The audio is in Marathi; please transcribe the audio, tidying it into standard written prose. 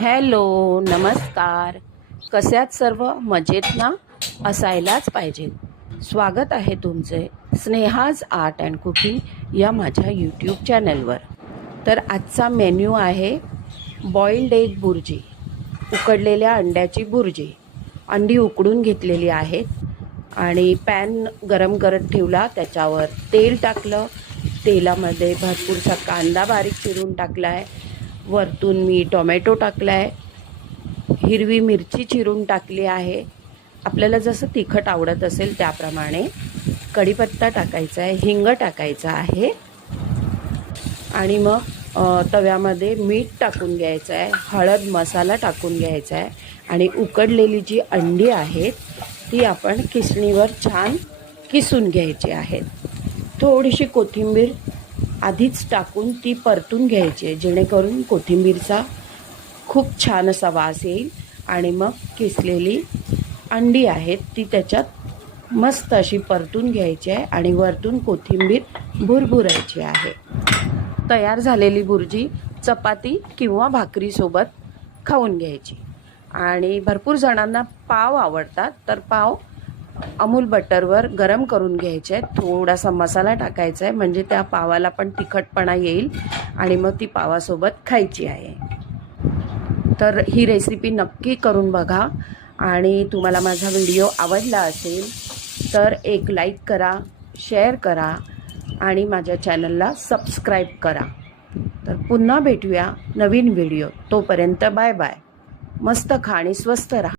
हॅलो, नमस्कार. कसे आहात सर्व? मजेत ना? असायलाच पाहिजेत. स्वागत आहे तुमचे स्नेहाज आर्ट अँड कुकिंग या माझ्या यूट्यूब चॅनलवर. तर आजचा मेन्यू आहे बॉइल्ड एग बुर्जी, उकडलेल्या अंड्याची बुर्जी. अंडी उकडून घेतलेली आहेत आणि पॅन गरम करत ठेवला, त्याच्यावर तेल टाकलं. तेलामध्ये भरपूरसा कांदा बारीक चिरून टाकला आहे. वरतून मी टोमॅटो टाकला आहे, हिरवी मिरची चिरून टाकली आहे. आपल्याला जसं तिखट आवडत असेल त्याप्रमाणे कढीपत्ता टाकायचा आहे, हिंग टाकायचा आहे आणि मग तव्यामध्ये मीठ टाकून घ्यायचं आहे, हळद मसाला टाकून घ्यायचा आहे आणि उकडलेली जी अंडी आहेत ती आपण किसणीवर छान किसून घ्यायची आहेत. थोडीशी कोथिंबीर आधीच टाकून ती परतून घ्यायची आहे, जेणेकरून कोथिंबीरचा खूप छान असा वास येईल. आणि मग किसलेली अंडी आहेत ती त्याच्यात मस्त अशी परतून घ्यायची आहे आणि वरतून कोथिंबीर भुरभुरायची आहे. तयार झालेली बुर्जी चपाती किंवा भाकरीसोबत खाऊन घ्यायची. आणि भरपूर जणांना पाव आवडतात, तर पाव अमूल बटरवर गरम करून घ्यायचे आहेत. थोडासा मसाला टाकायचा आहे, म्हणजे त्या पावाला पण तिखटपणा येईल आणि मग ती पावासोबत खायची आहे. तर ही रेसिपी नक्की करून बघा. आणि तुम्हाला माझा व्हिडिओ आवडला असेल तर एक लाईक करा, शेअर करा आणि माझ्या चॅनलला सबस्क्राईब करा. तर पुन्हा भेटूया नवीन व्हिडिओ. तोपर्यंत बाय बाय. मस्त खा आणि स्वस्त राहा.